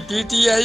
PTI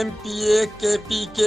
MPA KPK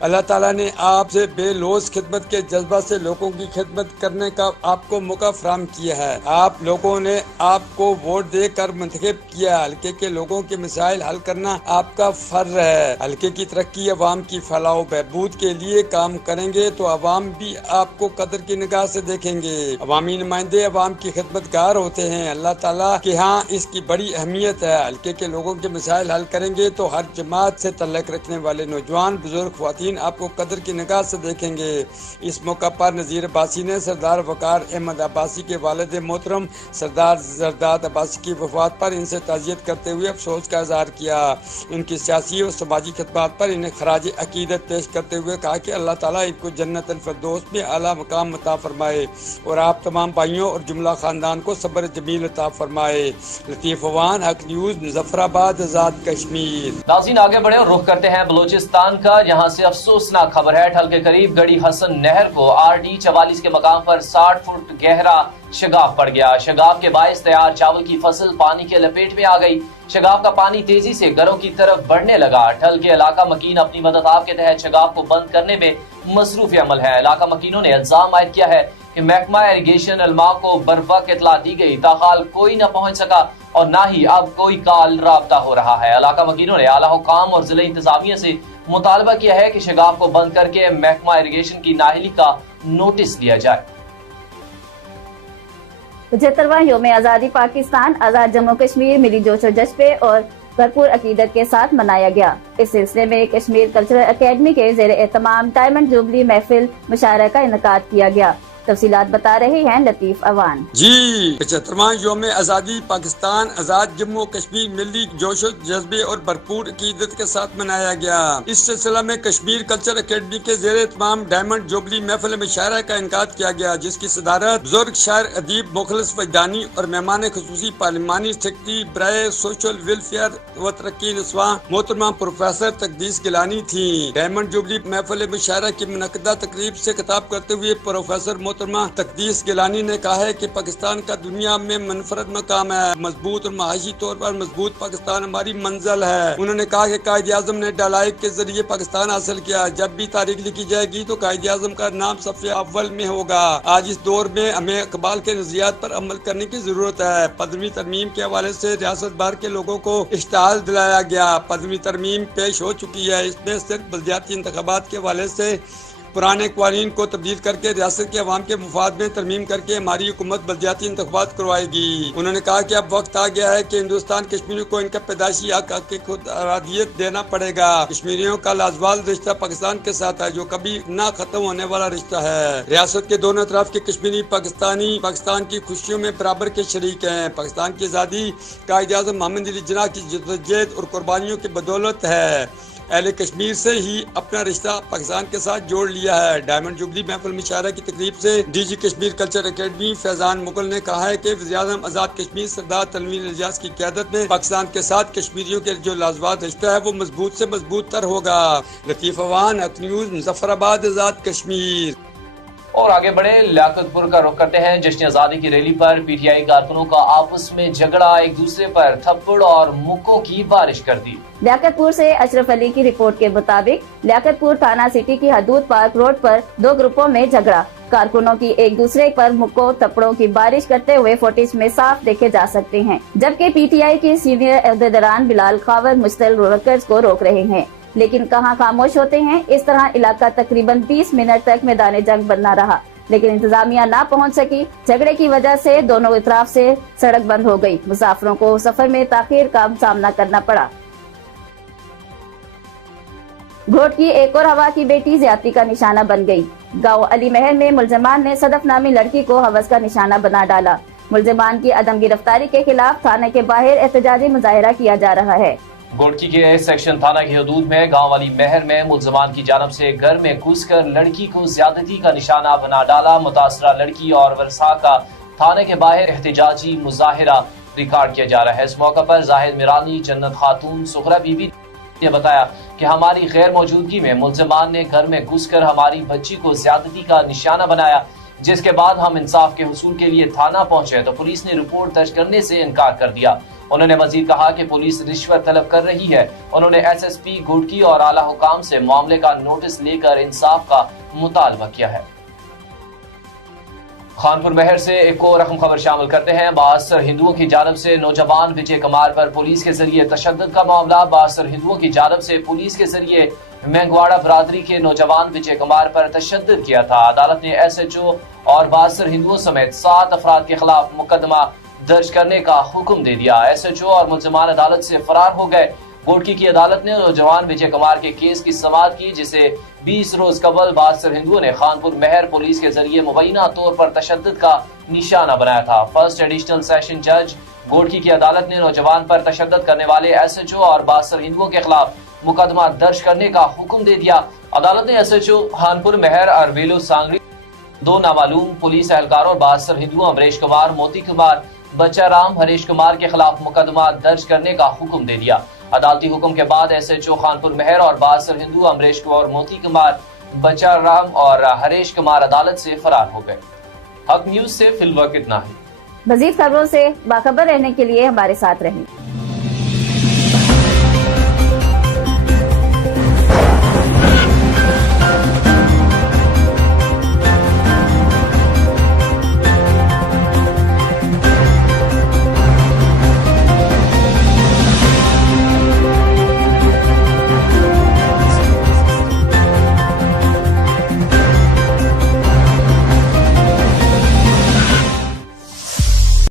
اللہ تعالیٰ نے آپ سے بے لوث خدمت کے جذبہ سے لوگوں کی خدمت کرنے کا آپ کو موقع فراہم کیا ہے۔ آپ لوگوں نے آپ کو ووٹ دے کر منتخب کیا۔ حلقے کے لوگوں کے مسائل حل کرنا آپ کا فرض ہے۔ حلقے کی ترقی، عوام کی فلاح و بہبود کے لیے کام کریں گے تو عوام بھی آپ کو قدر کی نگاہ سے دیکھیں گے۔ عوامی نمائندے عوام کی خدمت گار ہوتے ہیں۔ اللہ تعالیٰ کے ہاں اس کی بڑی اہمیت ہے۔ حلقے کے لوگوں کے مسائل حل کریں گے تو ہر جماعت سے تعلق رکھنے والے نوجوان، بزرگ، خواتین آپ کو قدر کی نگاہ سے دیکھیں گے۔ اس موقع پر نذیر عباسی نے سردار وقار احمد عباسی کے والد محترم سردار زرداد عباسی کی وفات پر ان سے تعزیت کرتے ہوئے افسوس کا اظہار کیا۔ ان کی سیاسی اور سماجی خدمات پر انہیں خراج عقیدت پیش کرتے ہوئے کہا کہ اللہ تعالیٰ ان کو جنت الفردوس میں اعلیٰ مقام عطا فرمائے اور آپ تمام بھائیوں اور جملہ خاندان کو صبر جمیل عطا فرمائے۔ لطیف اوان، حق نیوز، مظفر آباد، آزاد کشمیر۔ ناظرین آگے بڑھے اور رخ کرتے ہیں بلوچستان کا، جہاں سے افسوسناک خبر ہے۔ ٹھل کے قریب گڑی حسن نہر کو RD 44 کے مقام پر 60 فٹ گہرا شگاف پڑ گیا۔ شگاف کے باعث تیار چاول کی فصل پانی کے لپیٹ میں آ گئی۔ شگاف کا پانی تیزی سے گھروں کی طرف بڑھنے لگا۔ ٹھل کے علاقہ مکین اپنی مدد آپ کے تحت شگاف کو بند کرنے میں مصروف عمل ہے۔ علاقہ مکینوں نے الزام عائد کیا ہے کہ محکمہ اریگیشن علماء کو بروقت اطلاع دی گئی، تاحال کوئی نہ پہنچ سکا اور نہ ہی اب کوئی کال رابطہ ہو رہا ہے۔ علاقہ مکینوں نے اعلیٰ حکام اور ضلع انتظامیہ سے مطالبہ کیا ہے کہ شگاف کو بند کر کے محکمہ اریگیشن کی نااہلی کا نوٹس لیا جائے۔ 75واں یوم آزادی پاکستان آزاد جموں کشمیر ملی جوش و جذبے اور بھرپور عقیدت کے ساتھ منایا گیا۔ اس سلسلے میں کشمیر کلچرل اکیڈمی کے زیر اہتمام ڈائمنڈ جوبلی محفل مشاعرہ کا انعقاد کیا گیا۔ تفصیلات بتا رہے ہیں لطیف اوان۔ 75واں یوم آزادی پاکستان آزاد جموں کشمیر ملی جوش و جذبے اور بھرپور عقیدت کے ساتھ منایا گیا۔ اس سلسلہ میں کشمیر کلچر اکیڈمی کے زیر اہتمام ڈائمنڈ جوبلی محفل مشاعرہ کا انعقاد کیا گیا، جس کی صدارت بزرگ شاعر، ادیب، مخلص وجدانی اور مہمان خصوصی پارلیمانی سیکرٹری برائے سوشل ویلفیئر و ترقی نسواں محترمہ پروفیسر تقدیس گیلانی تھی۔ ڈائمنڈ جوبلی محفل مشاعرہ کی منعقدہ تقریب سے خطاب کرتے ہوئے پروفیسر محترمہ تقدیس گیلانی نے کہا ہے کہ پاکستان کا دنیا میں منفرد مقام ہے۔ مضبوط اور معاشی طور پر مضبوط پاکستان ہماری منزل ہے۔ انہوں نے کہا کہ قائد اعظم نے ڈالائق کے ذریعے پاکستان حاصل کیا۔ جب بھی تاریخ لکھی جائے گی تو قائد اعظم کا نام صفحے اول میں ہوگا۔ آج اس دور میں ہمیں اقبال کے نظریات پر عمل کرنے کی ضرورت ہے۔ 15ویں ترمیم کے حوالے سے ریاست بھر کے لوگوں کو اشتعال دلایا گیا۔ 15ویں ترمیم پیش ہو چکی ہے۔ اس میں صرف بلدیاتی انتخابات کے حوالے سے پرانے قوانین کو تبدیل کر کے ریاست کے عوام کے مفاد میں ترمیم کر کے ہماری حکومت بلدیاتی انتخابات کروائے گی۔ انہوں نے کہا کہ اب وقت آ گیا ہے کہ ہندوستان کشمیریوں کو ان کا پیدائشی حق کی خود ارادیت دینا پڑے گا۔ کشمیریوں کا لازوال رشتہ پاکستان کے ساتھ ہے، جو کبھی نہ ختم ہونے والا رشتہ ہے۔ ریاست کے دونوں طرف کے کشمیری پاکستان کی خوشیوں میں برابر کے شریک ہیں۔ پاکستان کی آزادی قائد اعظم محمد علی جناح کی جدوجہد اور قربانیوں کی بدولت ہے۔ اہل کشمیر سے ہی اپنا رشتہ پاکستان کے ساتھ جوڑ لیا ہے۔ ڈائمنڈ جوبلی محفل مشاعرہ کی تقریب سے DG کشمیر کلچر اکیڈمی فیضان مغل نے کہا ہے کہ وزیر اعظم آزاد کشمیر سردار تنویر الیاس کی قیادت میں پاکستان کے ساتھ کشمیریوں کے جو لازوال رشتہ ہے وہ مضبوط سے مضبوط تر ہوگا۔ لطیف اوان، حق نیوز، مظفر آباد، آزاد کشمیر۔ اور آگے بڑھے لیاقت پور کا رخ کرتے ہیں۔ جشن آزادی کی ریلی پر PTI کارکنوں کا آپس میں جھگڑا، ایک دوسرے پر تھپڑ اور مکوں کی بارش کر دی۔ لیاقت پور سے اشرف علی کی رپورٹ کے مطابق لیاقت پور تھانہ سٹی کی حدود پارک روڈ پر 2 گروپوں میں جھگڑا، کارکنوں کی ایک دوسرے پر مکوں تھپڑوں کی بارش کرتے ہوئے فوٹیج میں صاف دیکھے جا سکتے ہیں، جبکہ PTI کے سینئر عہدیداران بلال خاور مشتعل ورکرز کو روک رہے ہیں، لیکن کہاں خاموش ہوتے ہیں۔ اس طرح علاقہ تقریباً 20 منٹ تک میدان جنگ بنا رہا، لیکن انتظامیہ نہ پہنچ سکی۔ جھگڑے کی وجہ سے دونوں اطراف سے سڑک بند ہو گئی، مسافروں کو سفر میں تاخیر کا سامنا کرنا پڑا۔ گھوٹ کی ایک اور ہوا کی بیٹی زیادتی کا نشانہ بن گئی۔ گاؤں علی مہر میں ملزمان نے صدف نامی لڑکی کو ہوس کا نشانہ بنا ڈالا۔ ملزمان کی عدم گرفتاری کے خلاف تھانے کے باہر احتجاجی مظاہرہ کیا جا رہا ہے۔ گوڑکی کے سیکشن تھانہ کی حدود میں گاؤں والی مہر میں ملزمان کی جانب سے گھر میں گھس کر لڑکی کو زیادتی کا نشانہ بنا ڈالا۔ متاثرہ لڑکی اور ورثاء کا تھانے کے باہر احتجاجی مظاہرہ ریکارڈ کیا جا رہا ہے۔ اس موقع پر زاہد میرانی، جنت خاتون، سغرا بی بی نے بتایا کہ ہماری غیر موجودگی میں ملزمان نے گھر میں گھس کر ہماری بچی کو زیادتی کا نشانہ بنایا۔ جس کے بعد ہم انصاف کے حصول کے لیے تھانہ پہنچے تو پولیس نے رپورٹ درج کرنے سے انکار کر دیا۔ انہوں نے مزید کہا کہ پولیس رشوت طلب کر رہی ہے۔ انہوں نے ایس ایس پی گھوڑکی اور اعلیٰ حکام سے معاملے کا نوٹس لے کر انصاف کا مطالبہ کیا ہے۔ خانپور مہر سے ایک اور اہم خبر شامل کرتے ہیں۔ بااثر ہندوؤں کی جانب سے نوجوان وجے کمار پر پولیس کے ذریعے تشدد کا معاملہ۔ بااثر ہندوؤں کی جانب سے پولیس کے ذریعے مینگواڑا برادری کے نوجوان وجے کمار پر تشدد کیا تھا۔ عدالت نے ایس ایچ او اور بااثر ہندوؤں سمیت 7 افراد کے خلاف مقدمہ درج کرنے کا حکم دے دیا۔ ایس ایچ او اور ملزمان عدالت سے فرار ہو گئے۔ گھوڑکی کی عدالت نے نوجوان وجے کمار کے کیس کی سماعت کی، جسے 20 روز قبل بااثر ہندوؤں نے خانپور مہر پولیس کے ذریعے مبینہ طور پر تشدد کا نشانہ بنایا تھا۔ فرسٹ ایڈیشنل سیشن جج گھوڑکی کی عدالت نے نوجوان پر تشدد کرنے والے ایس ایچ او اور بااثر ہندوؤں کے خلاف مقدمہ درج کرنے کا حکم دے دیا۔ عدالت نے ایس ایچ او خانپور مہر اور ویلو سانگری 2 نامعلوم پولیس اہلکاروں بااثر ہندوؤں امریش کمار، موتی کمار، بچہ رام، ہریش کمار کے خلاف مقدمہ درج کرنے کا حکم دے دیا۔ عدالتی حکم کے بعد ایس ایچ او خانپور مہر اور بااثر ہندو امریش کمار، موتی کمار، بچہ رام اور ہریش کمار عدالت سے فرار ہو گئے۔ حق نیوز سے فی الوقت اتنا ہی۔ مزید خبروں سے باخبر رہنے کے لیے ہمارے ساتھ رہیں۔